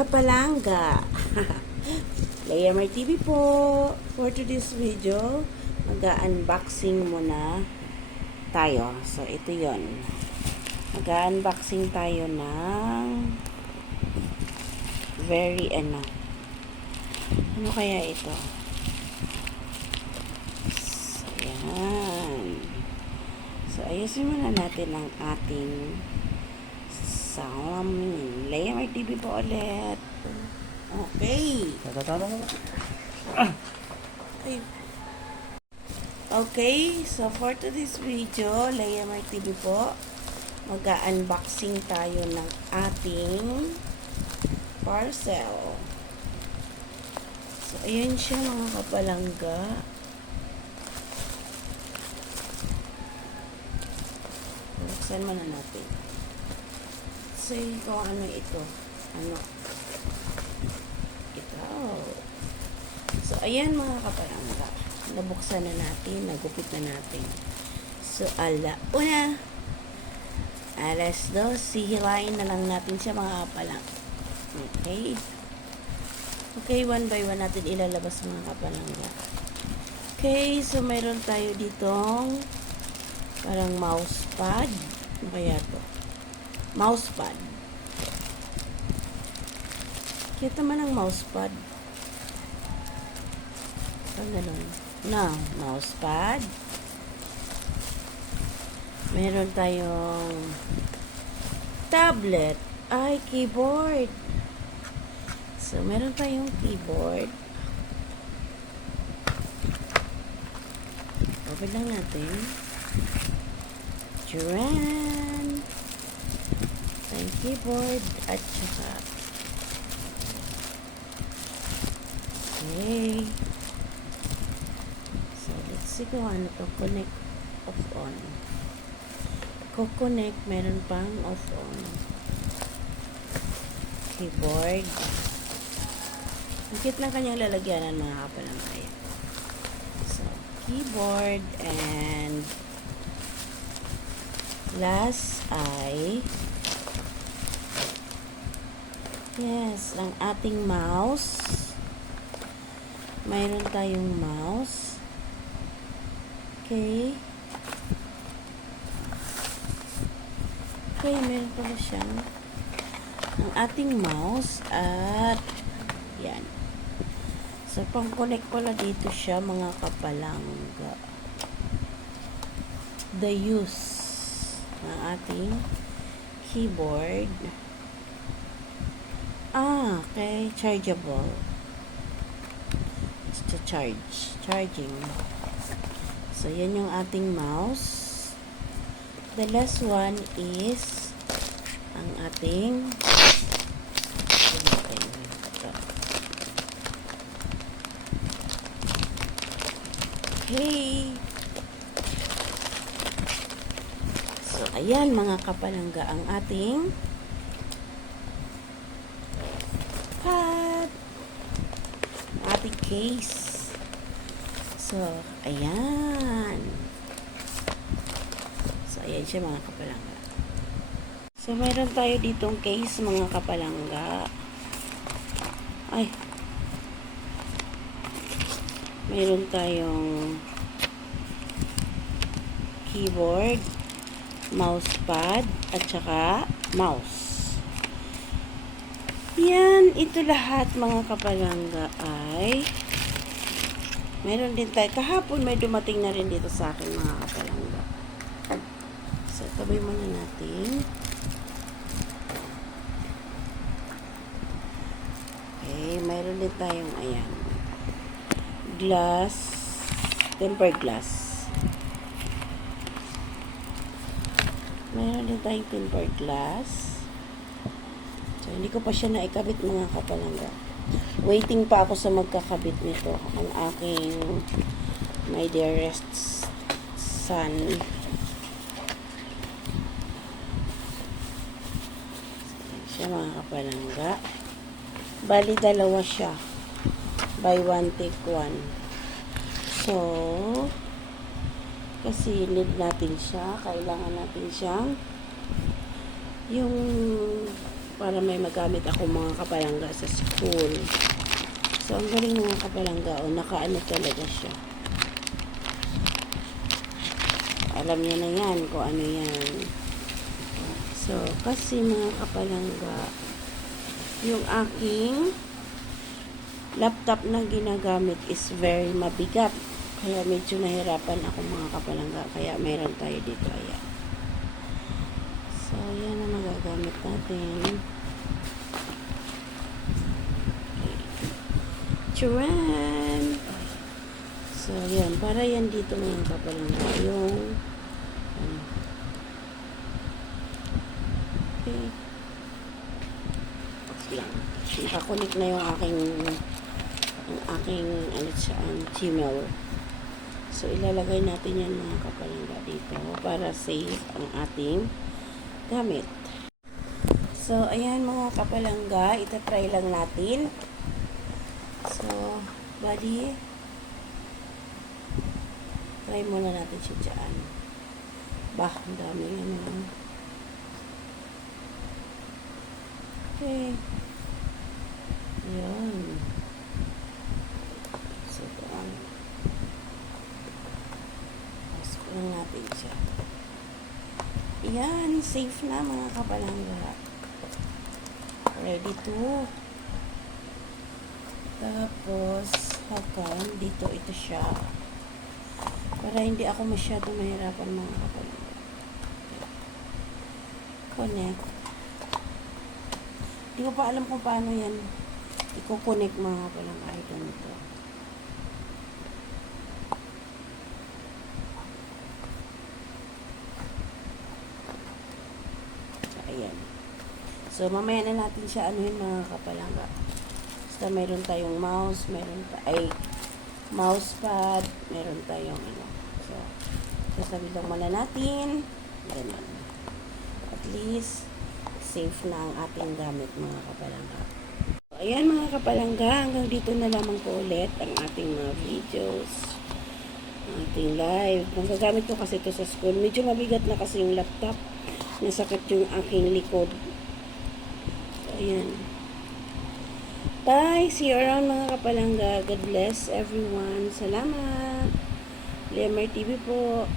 kapalangga. Leia May TV po. For today's video, mag-unboxing muna tayo. So, ito yon. Mag-unboxing tayo ng ano kaya ito? So, yan. So, ayusin muna natin ang ating salamin. Leia May TV po ulit. Okay. Okay, so for today's video, Leia May TV po, mag-unboxing tayo ng ating parcel. So, ayun siya mga kapalangga. Buksan muna natin. Say kung ano ito. Ano? Ito. So, ayan mga kapalangga. Nabuksan na natin. Nagupit na natin. So, una. Alas 2. Sihilayin na lang natin siya mga kapalangga. Okay. Okay, one by one natin ilalabas mga kapalangga. Okay, so mayroon tayo ditong parang mouse pad. Ano kaya to? Mouse pad. Kita man ang mouse pad. Ang ganun. Na, mouse pad. Meron tayong tablet. Ay, keyboard. So, meron tayong keyboard. Open lang natin. Duran. Tayong keyboard. At saka okay. So, let's see kung ano to. Connect, off, on. Connect, meron pang off, on. Keyboard. Ang cute ng kanyang lalagyanan mga kapalangga. So, keyboard and last ay yes, ang ating mouse. Mayroon tayong mouse. Okay. Okay, meron pala siyang ang ating mouse at yan. So, pang-connect pala dito siya mga kapalangga. The use ng ating keyboard. Okay. Chargeable. It's to charging. So, yan yung ating mouse. The last one is ang ating okay. So, ayan mga kapalangga ang ating pad. Ang ating case. So, ayan. So, ayan siya mga kapalangga. So, mayroon tayo ditong case mga kapalangga. Ay. Mayroon tayong keyboard, mousepad, at saka mouse. Yan, ito lahat mga kapalangga ay meron din tayo. Kahapon may dumating na rin dito sa akin mga kapalangga. So, tabi muna natin. Okay, mayroon din tayong ayan. Glass, tempered glass. Mayroon din tayong tempered glass. So, hindi ko pa siya naikabit mga kapalangga. Waiting pa ako sa magkakabit nito. Ang aking my dearest son. Siya mga kapalangga. Bali, dalawa siya. Buy one, take one. So, kasi need natin siya. Kailangan natin siyang yung para may magamit ako mga kapalangga sa school. So, ang galing mga kapalangga. O, nakaano talaga siya. Alam niya na yan kung ano yan. So, kasi mga kapalangga, yung aking laptop na ginagamit is very mabigat. Kaya medyo nahirapan ako mga kapalangga. Kaya meron tayo dito. Ayan. So, yan ang magagamit natin. Churan! So, yan. Para yan dito mga kapalangga. Yung okay. Lang. Nakakunik na yung aking ano siya, Gmail. So, ilalagay natin yan mga kapalangga dito para safe ang ating gamit. So, ayan mga kapalangga, itatry lang natin. So, bali, try muna natin siya dyan. Bah, ang dami yan. Okay. Ayan. So, pasok lang natin siya. Ayan, safe na mga kapalangga. Ready to. Tapos, hakan, dito ito siya. Para hindi ako masyado mahirapan mga kapalangga. Connect. Hindi ko pa alam kung paano yan i-connect mga kapalangga. I don't know. Ayan. So, mamaya na natin siya anuhin mga kapalangga. Basta meron tayong mouse, mousepad, meron tayong ano. So, sasabi lang muna natin. Ganun. At least, safe na ang ating gamit mga kapalangga. So, ayan mga kapalangga, hanggang dito na lamang po ulit ang ating mga videos. Ating live. Magagamit ko kasi ito sa school. Medyo mabigat na kasi yung laptop. Nasakit yung aking likod. Ayan. Bye! See you around mga kapalangga. God bless everyone. Salamat! Lemar TV po.